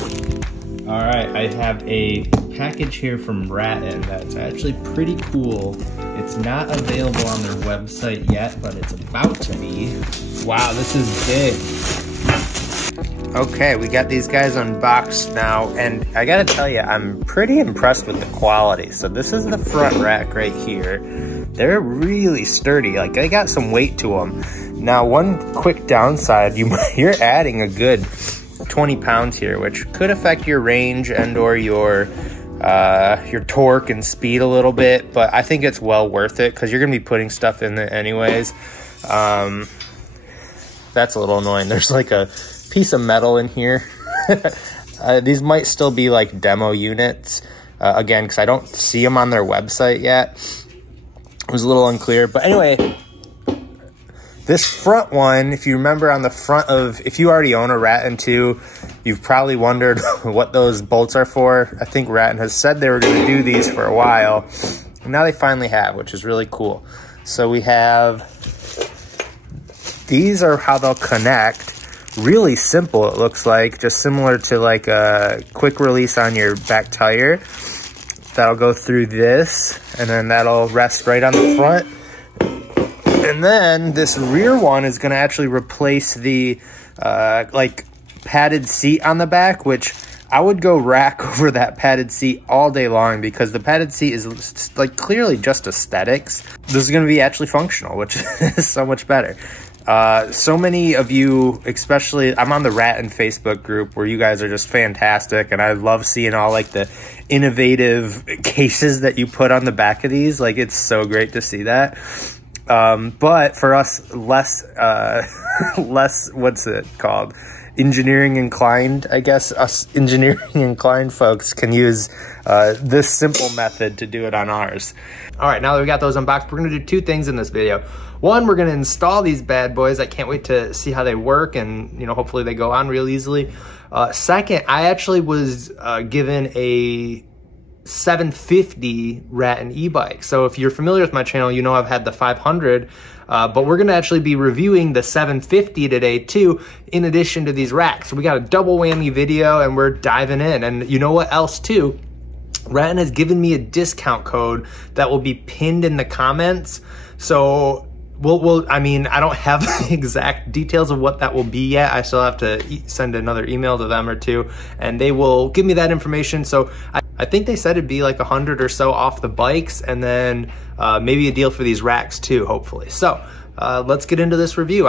All right, I have a package here from Rattan that's actually pretty cool. It's not available on their website yet, but it's about to be. Wow, this is big. Okay, we got these guys unboxed now, and I gotta tell you, I'm pretty impressed with the quality. So this is the front rack right here. They're really sturdy, like they got some weight to them. Now, one quick downside, you're adding a good 20 pounds here, which could affect your range and or your torque and speed a little bit, but I think it's well worth it because you're gonna be putting stuff in it anyways. That's a little annoying. There's like a piece of metal in here. These might still be like demo units, again, because I don't see them on their website yet. It was a little unclear, but anyway, this front one, if you remember on the front of, if you already own a Rattan 2, you've probably wondered what those bolts are for. I think Rattan has said they were going to do these for a while, and now they finally have, which is really cool. So we have, these are how they'll connect. Really simple, it looks like, just similar to like a quick release on your back tire. That'll go through this, and then that'll rest right on the front. And then this rear one is going to actually replace the like padded seat on the back, which I would go rack over that padded seat all day long, because the padded seat is like clearly just aesthetics. This is going to be actually functional, which is so much better. So many of you, especially, I'm on the Rattan Facebook group where you guys are just fantastic, and I love seeing all like the innovative cases that you put on the back of these. Like, it's so great to see that. But for us less, what's it called? Engineering inclined, I guess, us engineering inclined folks can use this simple method to do it on ours. All right, now that we got those unboxed, we're gonna do two things in this video. One, we're gonna install these bad boys. I can't wait to see how they work, and you know, hopefully they go on real easily. Second, I actually was given a 750 Rattan e-bike. So if you're familiar with my channel, you know I've had the 500, but we're gonna actually be reviewing the 750 today too, in addition to these racks. So we got a double whammy video, and we're diving in. And you know what else too? Rattan has given me a discount code that will be pinned in the comments. So I mean, I don't have the exact details of what that will be yet. I still have to send another email to them or two, and they will give me that information. So I think they said it'd be like 100 or so off the bikes, and then maybe a deal for these racks too, hopefully. So let's get into this review.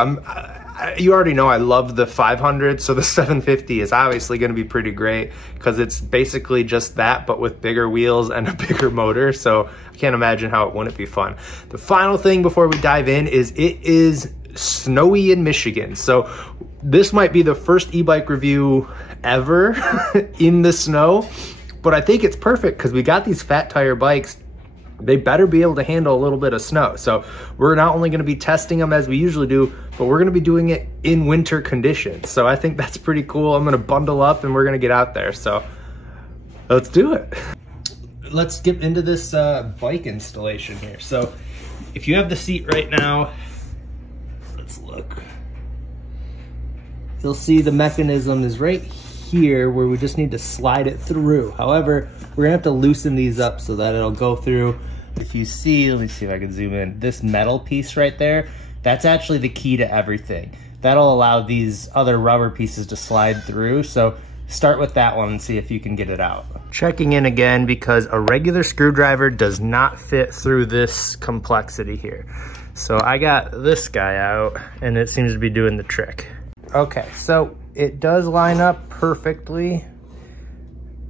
You already know I love the 500, so the 750 is obviously going to be pretty great because it's basically just that, but with bigger wheels and a bigger motor. So I can't imagine how it wouldn't be fun. The final thing before we dive in is it is snowy in Michigan. So this might be the first e-bike review ever in the snow, but I think it's perfect because we got these fat tire bikes. They better be able to handle a little bit of snow. So we're not only gonna be testing them as we usually do, but we're gonna be doing it in winter conditions. So I think that's pretty cool. I'm gonna bundle up and we're gonna get out there. So let's do it. Let's get into this bike installation here. So if you have the seat right now, let's look. You'll see the mechanism is right here where we just need to slide it through. However, we're gonna have to loosen these up so that it'll go through. If you see, let me see if I can zoom in, this metal piece right there, that's actually the key to everything. That'll allow these other rubber pieces to slide through. So start with that one and see if you can get it out. Checking in again because a regular screwdriver does not fit through this complexity here. So I got this guy out and it seems to be doing the trick. Okay, so it does line up perfectly,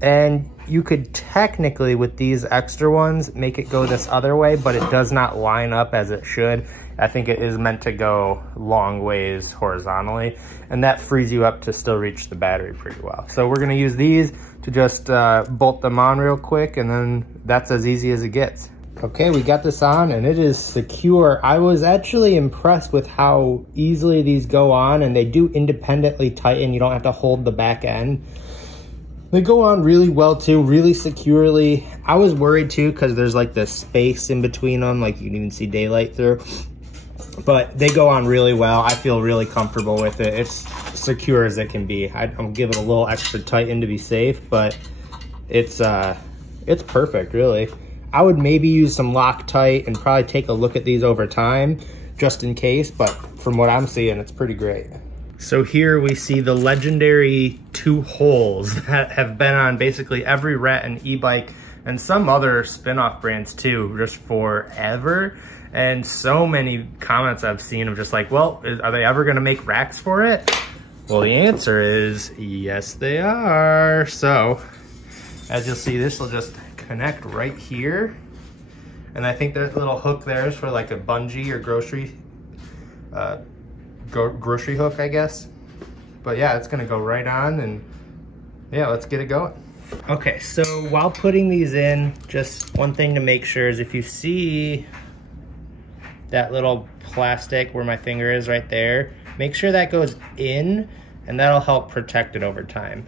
and you could technically, with these extra ones, make it go this other way, but it does not line up as it should. I think it is meant to go long ways horizontally, and that frees you up to still reach the battery pretty well. So we're gonna use these to just bolt them on real quick, and then that's as easy as it gets. Okay, we got this on and it is secure. I was actually impressed with how easily these go on, and they do independently tighten. You don't have to hold the back end. They go on really well too, really securely. I was worried too because there's like this space in between them, like you can even see daylight through. but they go on really well. I feel really comfortable with it. It's secure as it can be. I'm giving it a little extra tighten to be safe, but it's perfect, really. I would maybe use some Loctite and probably take a look at these over time, just in case, but from what I'm seeing, it's pretty great. So here we see the legendary 2 holes that have been on basically every Rattan e-bike and some other spin-off brands too, just forever. And so many comments I've seen of just like, well, are they ever gonna make racks for it? Well, the answer is yes, they are. So as you'll see, this will just connect right here. And I think that little hook there is for like a bungee or grocery hook, I guess. But yeah, it's gonna go right on, and yeah, let's get it going. Okay, so while putting these in, just one thing to make sure is if you see that little plastic where my finger is right there, make sure that goes in, and that'll help protect it over time.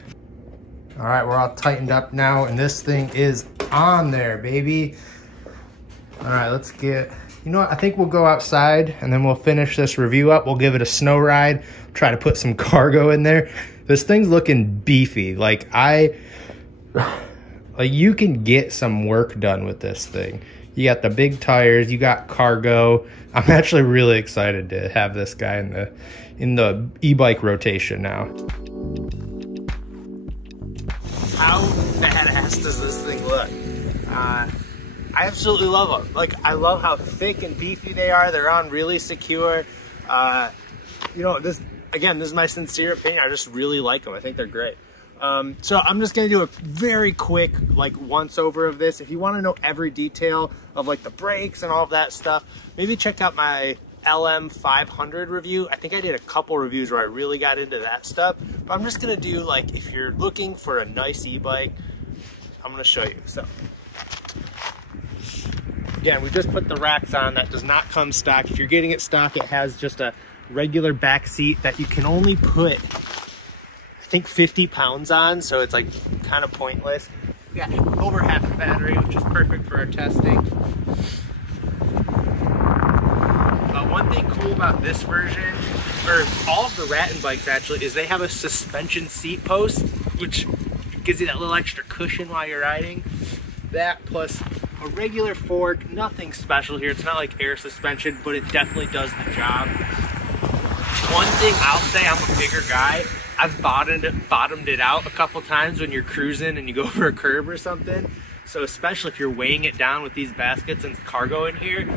All right, we're all tightened up now, and this thing is on there, baby. All right, let's get, you know what, I think we'll go outside and then we'll finish this review up. We'll give it a snow ride, try to put some cargo in there. This thing's looking beefy. Like you can get some work done with this thing. You got the big tires, you got cargo. I'm actually really excited to have this guy in the e-bike rotation now. How badass does this thing look? I absolutely love them. Like, I love how thick and beefy they are. They're on really secure. You know, this is my sincere opinion. I just really like them. I think they're great. So I'm just gonna do a very quick like once over of this. If you want to know every detail of like the brakes and all of that stuff, maybe check out my LM500 review. I think I did a couple reviews where I really got into that stuff, but I'm just gonna do like, if you're looking for a nice e-bike, I'm gonna show you. So again, we just put the racks on. That does not come stock. If you're getting it stock, it has just a regular back seat that you can only put, I think, 50 pounds on, so it's like kind of pointless. We got over half a battery, which is perfect for our testing. One thing cool about this version, or all of the Rattan bikes actually, is they have a suspension seat post, which gives you that little extra cushion while you're riding. That plus a regular fork, nothing special here. It's not like air suspension, but it definitely does the job. One thing I'll say, I'm a bigger guy. I've bottomed it out a couple times when you're cruising and you go over a curb or something. So especially if you're weighing it down with these baskets and cargo in here,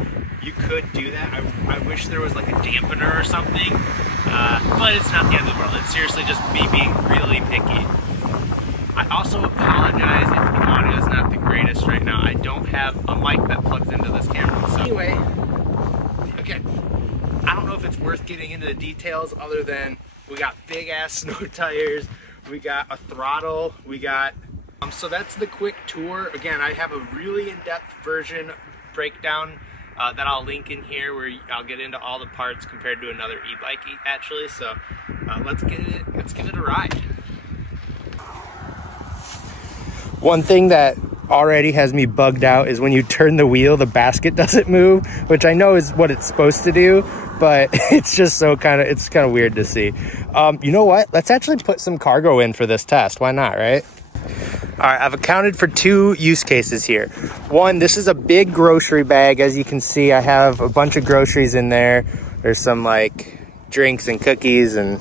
you could do that. I wish there was like a dampener or something, but it's not the end of the world. It's seriously just me being really picky. I also apologize if the audio is not the greatest right now. I don't have a mic that plugs into this camera. So anyway, again, I don't know if it's worth getting into the details other than we got big ass snow tires, we got a throttle, we got, so that's the quick tour. Again, I have a really in-depth version breakdown that I'll link in here where I'll get into all the parts compared to another e-bike actually. So let's give it a ride. One thing that already has me bugged out is when you turn the wheel, the basket doesn't move, which I know is what it's supposed to do, but it's just so it's kind of weird to see. You know what? Let's actually put some cargo in for this test. Why not, right? All right, I've accounted for 2 use cases here. One, this is a big grocery bag. As you can see, I have a bunch of groceries in there. There's some like drinks and cookies and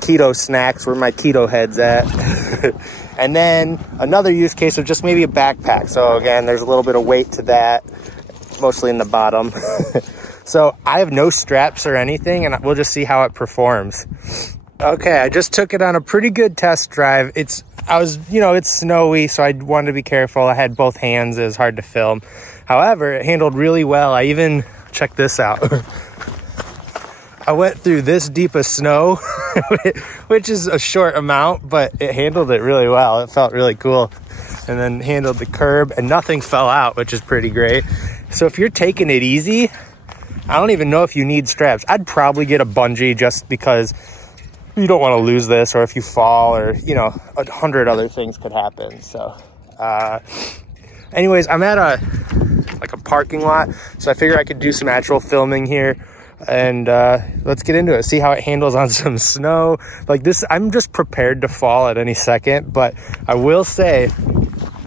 keto snacks, where my keto head's at. And then another use case of just maybe a backpack. So again, there's a little bit of weight to that, mostly in the bottom. So I have no straps or anything, and we'll just see how it performs. Okay, I just took it on a pretty good test drive. It's snowy, so I wanted to be careful. I had both hands, it was hard to film. However, it handled really well. I even, check this out. I went through this deep of snow, which is a short amount, but it handled it really well. It felt really cool. And then handled the curb, and nothing fell out, which is pretty great. So if you're taking it easy, I don't even know if you need straps. I'd probably get a bungee just because you don't want to lose this, or if you fall, or, you know, 100 other things could happen. So anyways, I'm at a like a parking lot. So I figure I could do some actual filming here, and let's get into it, see how it handles on some snow like this. I'm just prepared to fall at any second, but I will say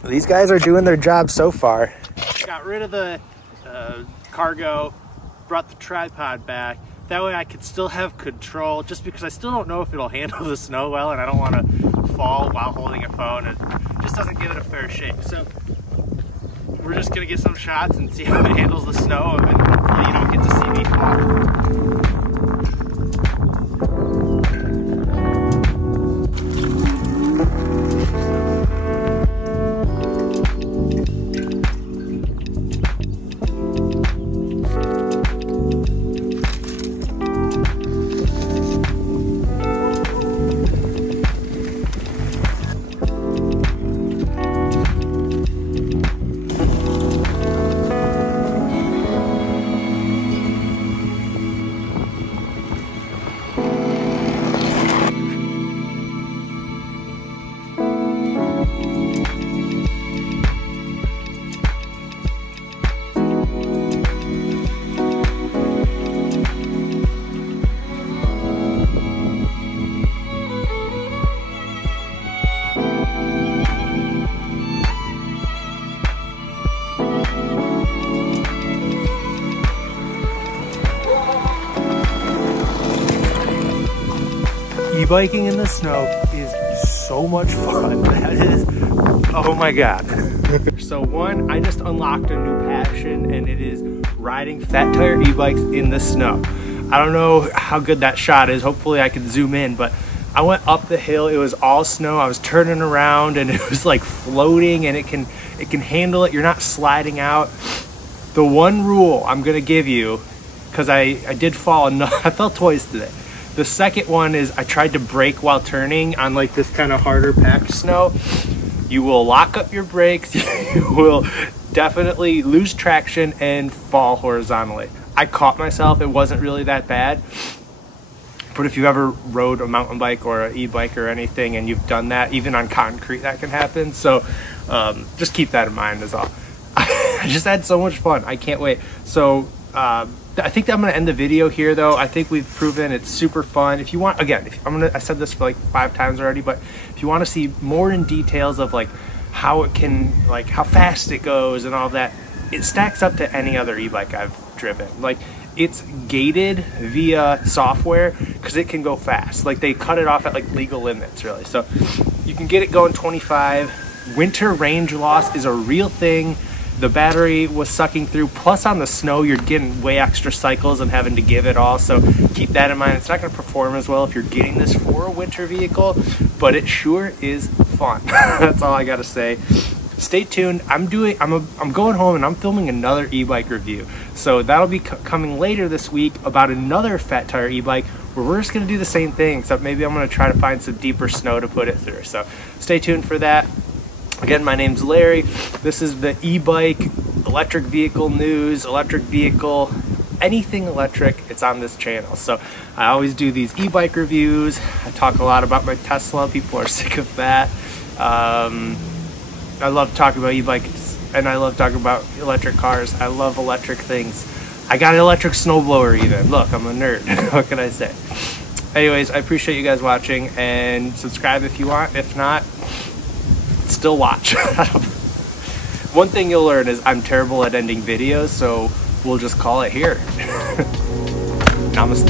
these guys are doing their job so far. Got rid of the cargo, brought the tripod back. That way I could still have control, just because I still don't know if it'll handle the snow well, and I don't want to fall while holding a phone. It just doesn't give it a fair shake. So we're just gonna get some shots and see how it handles the snow, and hopefully you don't get to see me fall. E-biking in the snow is so much fun. That is, oh my God. So one, I just unlocked a new passion, and it is riding fat tire e-bikes in the snow. I don't know how good that shot is. Hopefully I can zoom in, but I went up the hill. It was all snow. I was turning around and it was like floating, and it can handle it. You're not sliding out. The one rule I'm gonna give you, because I did fall enough, I fell twice today. The second one is I tried to brake while turning on like this kind of harder packed snow. You will lock up your brakes, you will definitely lose traction and fall horizontally. I caught myself, it wasn't really that bad. But if you've ever rode a mountain bike or an e-bike or anything and you've done that, even on concrete, that can happen. So just keep that in mind is all. I just had so much fun, I can't wait. So I think that I'm gonna end the video here though. I think we've proven it's super fun. If you want, again, I said this for like 5 times already, but if you want to see more in details of like how it can, like how fast it goes and all that, it stacks up to any other e-bike I've driven. Like it's gated via software because it can go fast. Like they cut it off at like legal limits really. So you can get it going 25. Winter range loss is a real thing. The battery was sucking through, plus on the snow you're getting way extra cycles and having to give it all, so keep that in mind. It's not going to perform as well if you're getting this for a winter vehicle, but it sure is fun. That's all I got to say. Stay tuned. I'm going home and I'm filming another e-bike review, so that'll be coming later this week about another fat tire e-bike where we're just going to do the same thing, except maybe I'm going to try to find some deeper snow to put it through. So stay tuned for that. Again, my name's Larry. This is the e-bike, electric vehicle news, electric vehicle, anything electric, it's on this channel. So I always do these e-bike reviews. I talk a lot about my Tesla. People are sick of that. I love talking about e-bikes, and I love talking about electric cars. I love electric things. I got an electric snowblower even. Look, I'm a nerd. What can I say? Anyways, I appreciate you guys watching, and subscribe if you want. If not, still watch. One thing you'll learn is I'm terrible at ending videos, so we'll just call it here. Namaste.